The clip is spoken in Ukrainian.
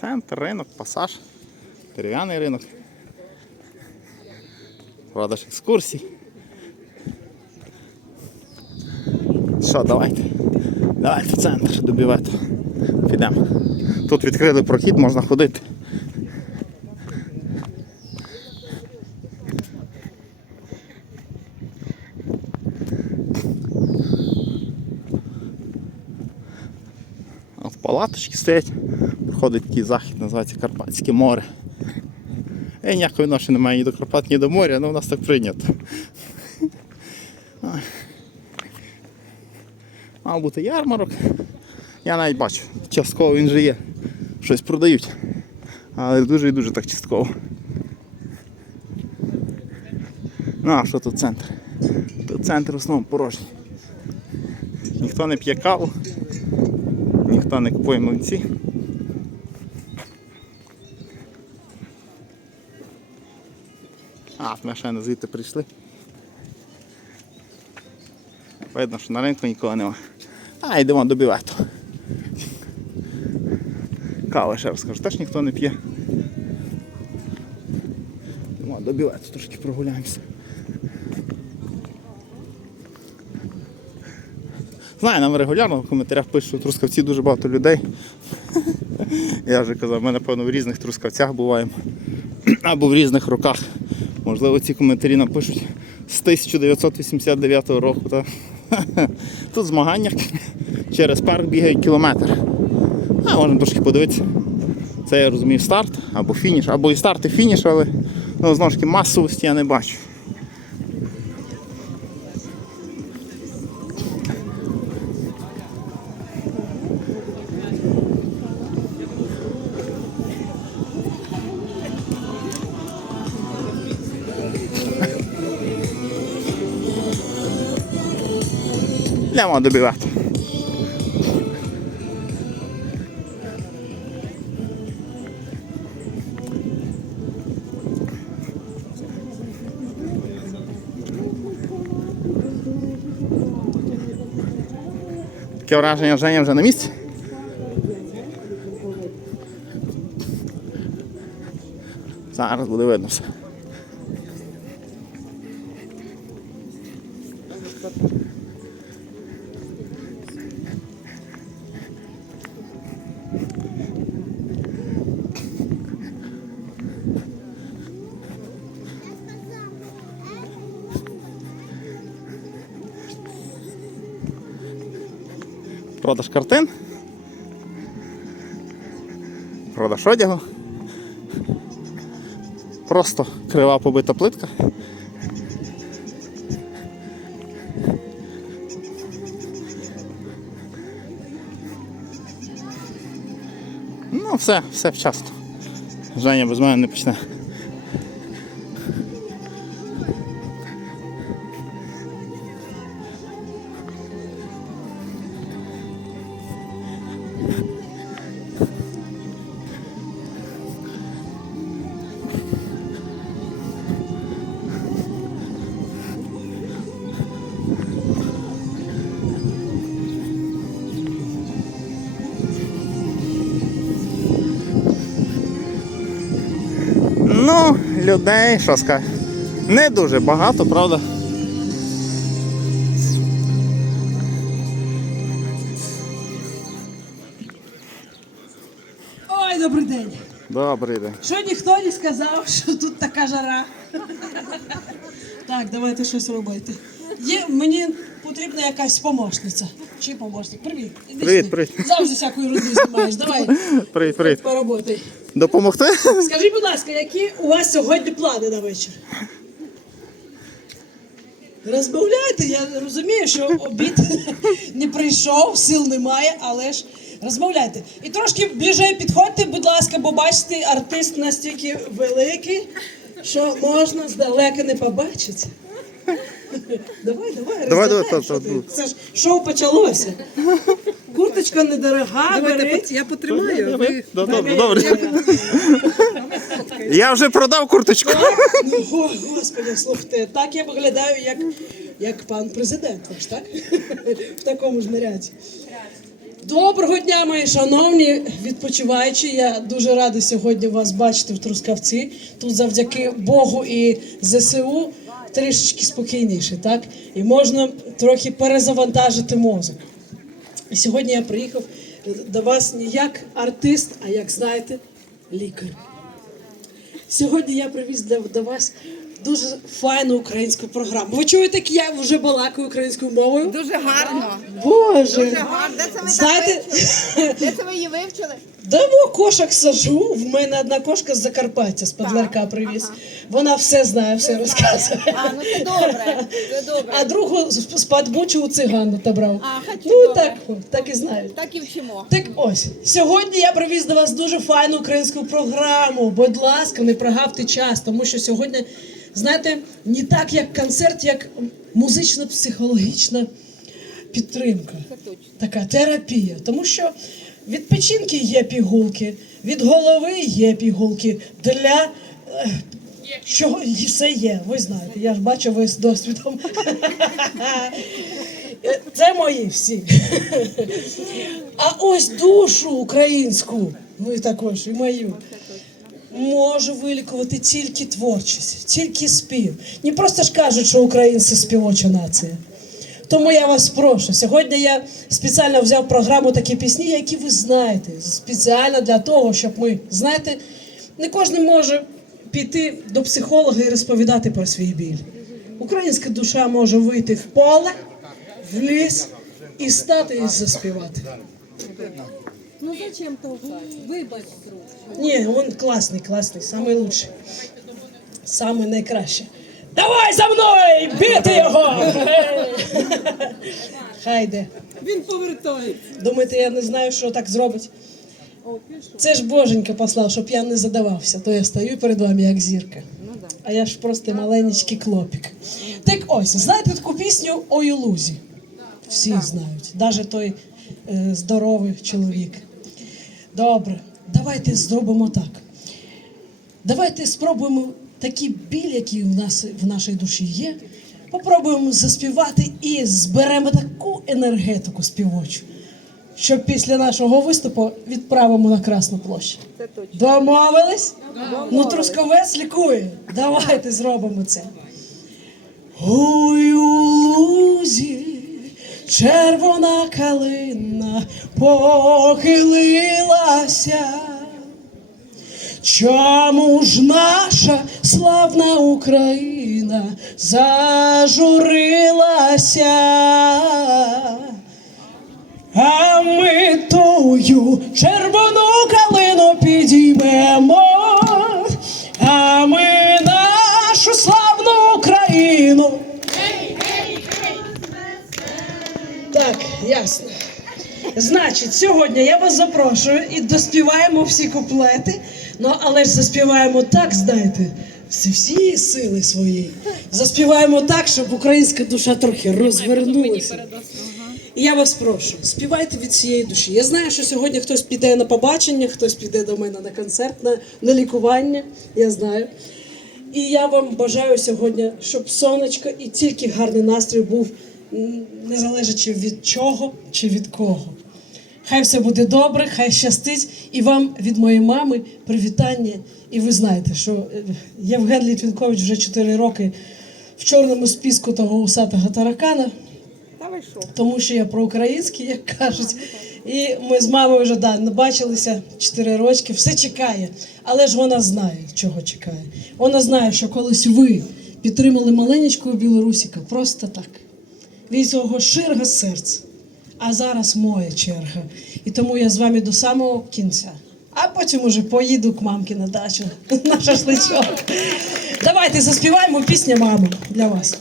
Центр, ринок, пасаж, дерев'яний ринок. Продаж екскурсій. Що, давайте. Давайте в центр до бювету. Підемо. Тут відкрили прохід, можна ходити. Палаточки стоять. Проходить такий захід, називається Карпатське море. Я ніякого відношення не маю ні до Карпат, ні до моря, але у нас так прийнято. Мав бути ярмарок. Я навіть бачу, частково він же є. Щось продають. Але дуже і дуже так частково. Ну а що тут центр? Тут центр в основному порожній. Ніхто не п'є каву, ніхто не купує млинці. А, ми ще не звідти прийшли. Видно, що на ринку нікого нема. А, йдемо до бювету. Кава ще раз кажу, теж ніхто не п'є. Йдемо до бювету, трошки прогуляємося. Знаю, нам регулярно в коментарях пишуть, що Трускавці дуже багато людей. Я вже казав, ми напевно в різних трускавцях буваємо. Або в різних роках. Можливо, ці коментарі напишуть з 1989 року. Та? Тут змагання через парк бігають кілометр. А можна трошки подивитися. Це я розумію старт або фініш, або і старт, і фініш, але ну, знову ж таки масовості я не бачу. Йдемо добивати. Таке враження Женя вже на місці. Зараз буде видно все. Продаж картин. Продаж одягу. Просто крива побита плитка. Ну, все, все вчасно. Женя без мене не почне. Ну, людей, що сказати, не дуже багато, правда. Ой, добрий день. Добрий день. Що ніхто не сказав, що тут така жара. Так, давайте щось робити. Є, мені потрібна якась помощниця. Чи помощник? Привіт. Привіт, привіт. Завжди всяку ерунду знімаєш. Давай. Привіт, привіт. Поработай. Допомогти? Скажіть, будь ласка, які у вас сьогодні плани на вечір? Розмовляйте, я розумію, що обід не прийшов, сил немає, але ж розмовляйте. І трошки ближче підходьте, будь ласка, бо бачите, артист настільки великий, що можна здалека не побачити. Давай, давай, Давай, давай, ти. та- Це ж шоу почалося. Курточка недорога, Давайте бери. я потримаю. Ви... Да, Добре, добре. Я вже продав курточку. Ну, о, господи, слухайте, так я виглядаю, як, як пан президент ваш, так? В такому ж наряді. Доброго дня, мої шановні відпочиваючі. Я дуже рада сьогодні вас бачити в Трускавці. Тут завдяки Богу і ЗСУ трішечки спокійніше, так? І можна трохи перезавантажити мозок. І сьогодні я приїхав до вас не як артист, а як знаєте, лікар. Сьогодні я привіз до вас дуже файну українську програму. Ви чуєте, як я вже балакаю українською мовою? Дуже гарно. Боже! Дуже гарно. Де це ви Знаєте. Де це ви її вивчили? Давно кошок сажу. В мене одна кошка з Закарпаття, з Подларка привіз. Вона все знає, все розказує. А, ну це добре. Це добре. А другу з з Подбучу у циган отобрав. А, хоч Ну добре. так, так і знають. Так і вчимо. Так ось сьогодні я привіз до вас дуже файну українську програму. Будь ласка, не прогавте час, тому що сьогодні, знаєте, не так як концерт, як музично-психологічна підтримка. Така терапія. Тому що від печінки є пігулки, від голови є пігулки. Для е, чого і все є. Ви знаєте, я ж бачу ви з досвідом. Це мої всі. А ось душу українську, ви також і мою. Може вилікувати тільки творчість, тільки спів. Не просто ж кажуть, що українці співоча нація. Тому я вас прошу. Сьогодні я спеціально взяв програму такі пісні, які ви знаєте. Спеціально для того, щоб ми, знаєте, не кожен може піти до психолога і розповідати про свій біль. Українська душа може вийти в поле, в ліс і стати і заспівати. Ну зачем толкать? Вибач, друг. Ні, він класний, класний, самий лучший. Самий найкраще. Давай за мною! Бити його! Хай йде. Він повертається. Думаєте, я не знаю, що так зробить? Це ж Боженька послав, щоб я не задавався, то я стою перед вами як зірка. А я ж просто маленький клопік. Так ось, знаєте таку пісню «Ой лузі? Всі знають, навіть той е, здоровий чоловік. Добре, давайте зробимо так. Давайте спробуємо такий біль, який в нас в нашій душі є. Попробуємо заспівати і зберемо таку енергетику співочу, що після нашого виступу відправимо на Красну площу. Це точно. Домовились? Ну, трусковець лікує. Давайте зробимо це. Ой, у лузі червона калина похилилася. Чому ж наша славна Україна зажурилася? А ми тою червону Значить, сьогодні я вас запрошую і доспіваємо всі куплети. Ну, але ж заспіваємо так, знаєте, всі, всі сили свої. Заспіваємо так, щоб українська душа трохи розвернулася. І я вас прошу, співайте від цієї душі. Я знаю, що сьогодні хтось піде на побачення, хтось піде до мене на концерт, на, на лікування. Я знаю. І я вам бажаю сьогодні, щоб сонечко і тільки гарний настрій був, не залежачи від чого чи від кого. Хай все буде добре, хай щастить. І вам від моєї мами привітання. І ви знаєте, що е, Євген Літвінкович вже 4 роки в чорному списку того усатого таракана тому що я проукраїнський, як кажуть. І ми з мамою вже да, бачилися 4 рочки, все чекає. Але ж вона знає, чого чекає. Вона знає, що колись ви підтримали маленького білорусіка просто так. Від цього широго серця. А зараз моя черга. І тому я з вами до самого кінця. А потім уже поїду к мамки на дачу на шашличок. Давайте заспіваємо пісня мами для вас.